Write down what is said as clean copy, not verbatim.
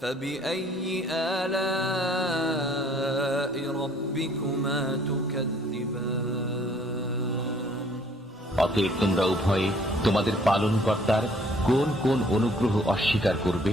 فبأي آلاء ربكما تكذبان অতএব তোমরা উভয়ে তোমাদের পালনকর্তার কোন কোন অনুগ্রহ অস্বীকার করবে?